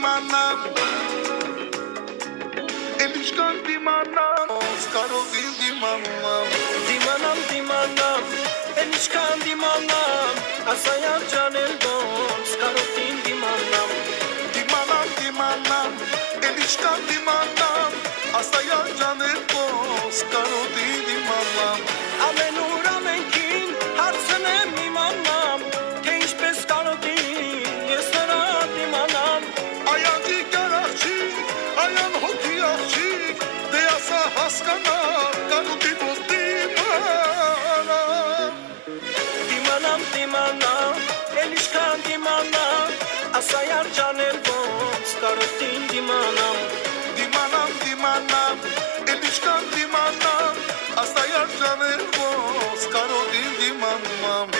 դիմանամ Էլիշկան դիմանամ Սկարոտին դիմանամ Դիմանամ Էլիշկան դիմանամ Ասայար ջանել ոնց Սկարոտին դիմանամ Դիմանամ Էլիշկան դիմանամ Ասայար ջանել ոնց Սկարոտին դիմանամ Ամենուր ամենքին հարցնեմ իմանամ Թե ինչպես կարոտին ես նրա դիմանամ Այանջի կարաղջիկ, այան հոգի աղջիկ Դե ասա հասկանա, կարոտի ոնց Դիմանամ Էլիշկան դիմանամ Ասայար ջանել ոնց կարոտին դիմանամ Դիմանամ Էլիշկան դիմանամ Ասայար ջանել ոնց Կարոտին դիմանամ